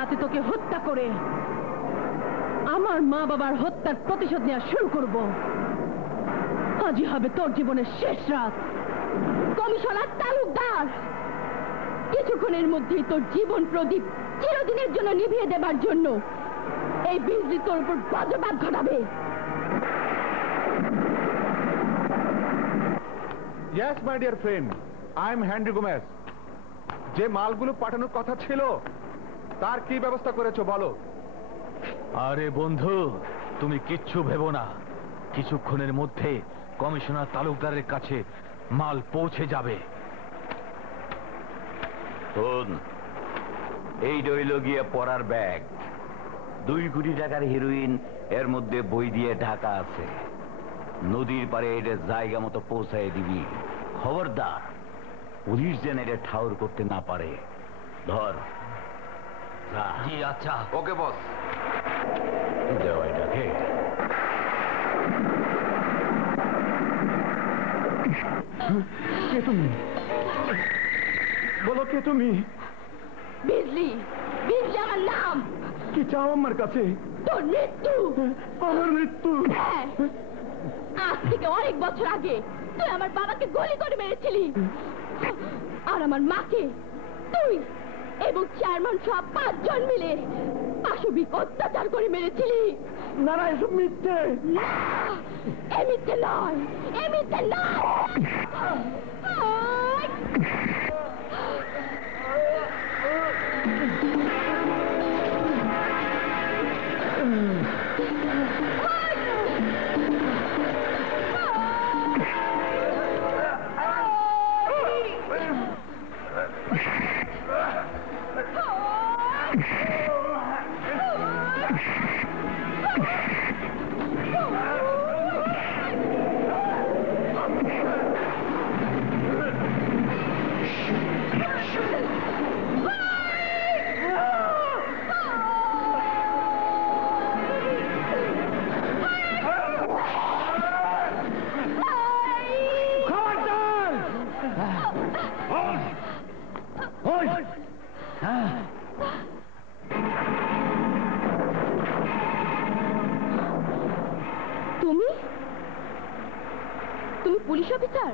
রাতে তোকে হত্যা করে আমার মা বাবার হত্যার প্রতিশোধ নেওয়া শুরু করব। আজই হবে তোর জীবনের শেষ রাত। কমিশনার তালুকদার, কিছুক্ষণের মধ্যেই তোর জীবন প্রদীপ চিরদিনের জন্য নিভিয়ে দেবার জন্য এই বিজলি তোর উপর বজ্রপাত ঘটাবে। Yes, my dear friend, I am Henry Gomez. যে মালগুলো পাঠানোর কথা ছিল তার কি ব্যবস্থা করেছো বলো? আরে বন্ধু, তুমি কিচ্ছু ভেবো না, কিছুক্ষণের মধ্যে কমিশনার তালুকদারের কাছে মাল পৌঁছে যাবে। শোন, এই রইল গিয়ে পড়ার ব্যাগ, 2 কোটি টাকার হেরোইন এর মধ্যে বই দিয়ে ঢাকা আছে। নদীর পারে এটা জায়গা মতো পৌঁছায় দিবি। খবরদার পুলিশ যেন এটা ঠাউর করতে না পারে। ধর। জি আচ্ছা। ওকে বস। দেওয়া এটাকে। কে তুমি? বলো কে তুমি? বিজলি, বিজলি আমার নাম। কি চাও আমার কাছে? তোর মৃত্যু। আমার মৃত্যু? হ্যাঁ, আজ থেকে অনেক বছর আগে তুই আমার বাবাকে গুলি করে মেরেছিলি, আর আমার মাকে তুই এবং চেয়ারম্যান সহ 5 জন মিলে পাশবিক অত্যাচার করে মেরেছিলি। না না, এসব মিথ্যে। না, এ মিথ্যে নয়, এ মিথ্যে নয়। তুমি তুমি পুলিশ অফিসার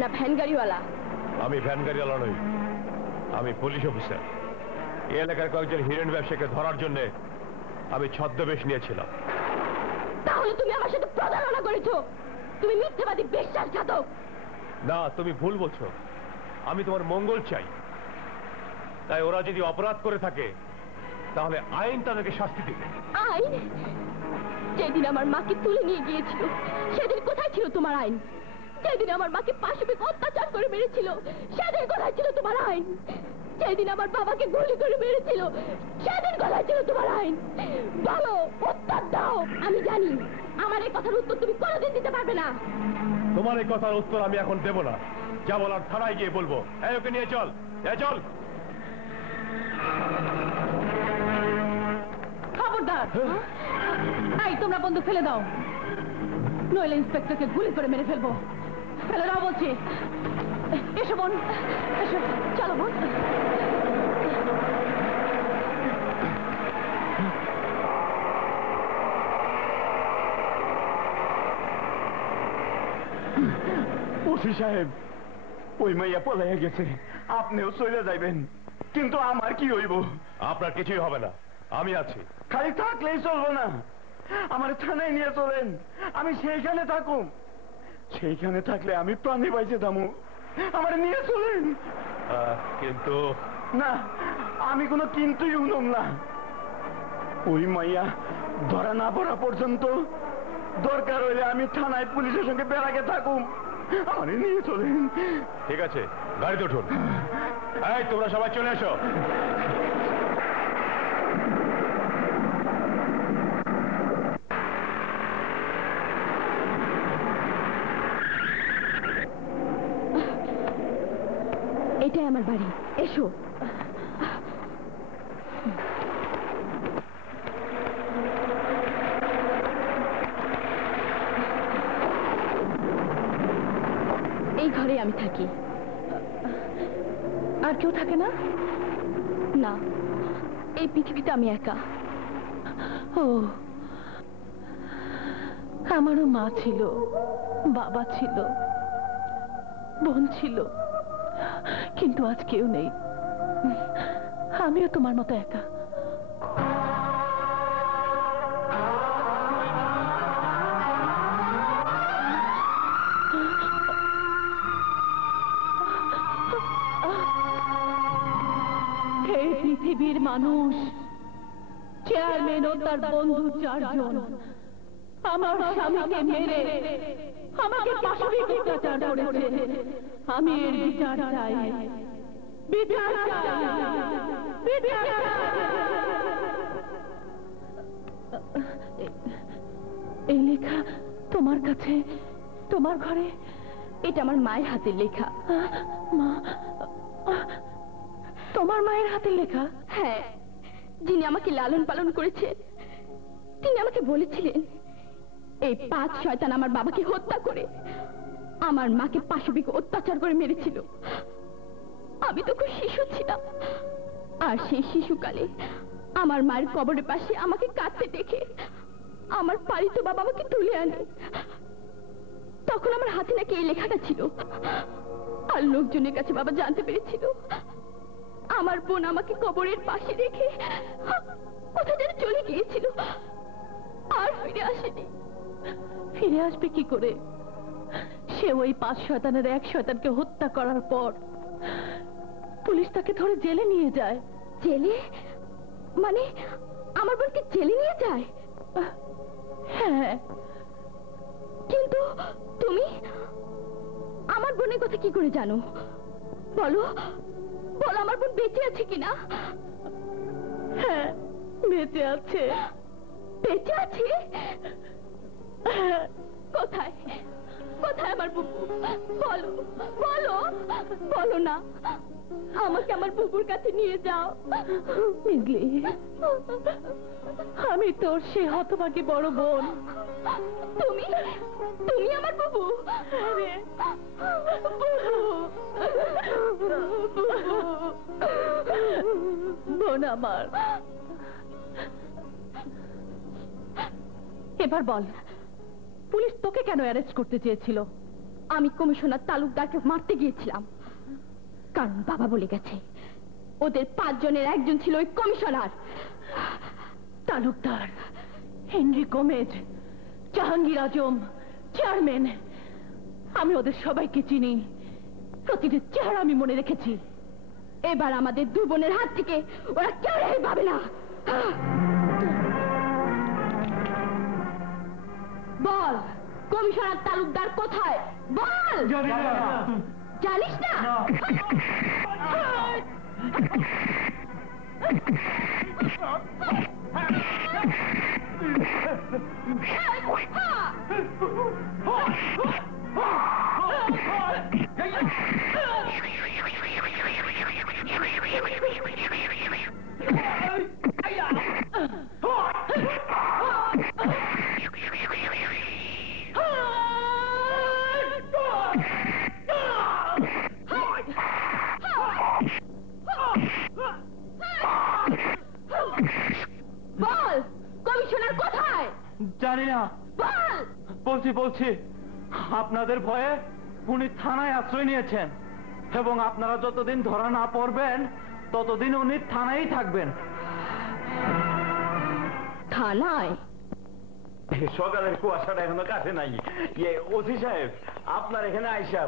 না ভ্যান গাড়িওয়ালা? আমি ভ্যান গাড়িওয়ালা নই, আমি পুলিশ অফিসার। এই এলাকার কয়েকজন হিরেন ব্যবসায়ীকে ধরার জন্য আমি ছদ্মবেশ নিয়েছিলাম। তাহলে তুমি আমার সাথে প্রতারণা করেছো। তুমি মিথ্যাবাদী, বিশ্বাসঘাতক। না, তুমি ভুল বলছো। আমি তোমার মঙ্গল চাই, তাই ওরা যদি অপরাধ করে থাকে তাহলে আইন তাদেরকে শাস্তি দেবে। আইন? যেদিন আমার মাকে তুলে নিয়ে গিয়েছিল সেদিন কোথায় ছিল তোমার আইন? যেদিন আমার মাকে পাশবিক অত্যাচার করে মেরেছিল সেদিন কোথায় ছিল তোমার আইন? যেদিন আমার বাবাকে গুলি করে মেরেছিল সেদিন কোথায় ছিল তোমার আইন? বলো, উত্তর দাও। আমি জানি আমার এই কথার উত্তর তুমি কোনোদিন দিতে পারবে না। তোমার এই কথার উত্তর আমি এখন দেব না, যা বলার থানায় গিয়ে বলবো। এই ওকে নিয়ে চল, চল। খবরদার! এই তোমরা বন্দুক ফেলে দাও, নইলে ইন্সপেক্টরকে গুলি করে মেরে ফেলবো। ফেলে দাও বলছি। এসো বোন, এসো, চলো বোন। ওসি সাহেব, ওই মাইয়া পলাইয়া গেছে, আপনিও চলে যাইবেন, কিন্তু আমার কি হইব? আপনার কিছুই হবে না, আমি আছি। খালি থাকলেই চলবো না, আমার থানায় নিয়ে চলেন, আমি সেইখানে থাকুম। সেইখানে থাকলে আমি প্রাণে বাইচে দামু, আমার নিয়ে চলেন। কিন্তু না, আমি কোনো কিন্তুই শুনুম না। ওই মাইয়া ধরা না পড়া পর্যন্ত দরকার হইলে আমি থানায় পুলিশের সঙ্গে বেড়াকে থাকুম, আমার নিয়ে চলেন। ঠিক আছে, গাড়িতে উঠুন। এই তোমরা সবাই চলে এসো। এটাই আমার বাড়ি, এসো। এই ঘরে আমি থাকি। আর কেউ থাকে না? না, এই পৃথিবীতে আমি একা। ও, আমারও মা ছিল, বাবা ছিল, বোন ছিল, কিন্তু আজ কেউ নেই। আমিও তোমার মতো একা। এই পৃথিবীর মানুষ, চেয়ারম্যান ও তার বন্ধু 4 জন আমার স্বামীকে মেরে আমাকে পাশবিক অত্যাচার করেছে। আমি এর বিচার চাই, বিচার চাই, বিচার চাই। এই লেখা তোমার কাছে, তোমার ঘরে? এটা আমার মায়ের হাতের লেখা। মা, তোমার মায়ের হাতের লেখা? হ্যাঁ, যিনি আমাকে লালন পালন করেছেন তিনি আমাকে বলেছিলেন এই 5 শয়তান আমার বাবাকে হত্যা করে আমার মাকে পাশবিক অত্যাচার করে মেরেছিল। আমি তো খুব শিশু ছিলাম, আর সেই শিশুকালে আমার মায়ের কবরের পাশে আমাকে কাঁদতে দেখে আমার পালিত বাবা আমাকে তুলে আনে। তখন আমার হাতে নাকি এই লেখাটা ছিল, আর লোকজনের কাছে বাবা জানতে পেরেছিল আমার বোন আমাকে কবরের পাশে রেখে কোথায় যেন চলে গিয়েছিল, আর ফিরে আসেনি। ফিরে আসবে কি করে? সে ওই 5 শয়তানের 1 শয়তানকে হত্যা করার পর পুলিশ তাকে ধরে জেলে নিয়ে যায়। জেলে? মানে আমার বোনকে জেলে নিয়ে যায়? হ্যাঁ। কিন্তু তুমি আমার বোনের কথা কি করে জানো? বলো বলো, আমার বোন বেঁচে আছে কিনা? হ্যাঁ, বেঁচে আছে। বেঁচে আছে? কোথায় কোথায় আমার বুবু? বলো বলো বলো না, আমাকে আমার বুবুর কাছে নিয়ে যাও। মিজলি, আমি তোর সে হতভাগী বড় বোন। তুমি তুমি আমার বুবু? আরে, বোন আমার। এবার বল, পুলিশ তোকে কেন অ্যারেস্ট করতে চেয়েছিল? আমি কমিশনার তালুকদারকে মারতে গিয়েছিলাম, কারণ বাবা বলে গেছে ওদের 5 জনের একজন ছিল ওই commissioner. Talukdar, Henry Gomez, Jahangir Azam, chairman, আমি ওদের সবাইকে চিনি, প্রতিটি চেহারা আমি মনে রেখেছি। এবার আমাদের 2 বোনের হাত থেকে ওরা কেউ রেহাই পাবে না। বল, কমিশনার তালুকদার কোথায়? বল। জানিস না? বল, কমিশনার কোথায়? জানি না। বল। বলছি আপনাদের ভয়ে উনি থানায় আশ্রয় নিয়েছেন, এবং আপনারা যতদিন ধরা না পড়বেন ততদিন উনি থানায় থাকবেন। থানায়? সকালের কুয়াশাটা এখনো কাটে নাই। ওসি সাহেব, আপনার এখানে আইসা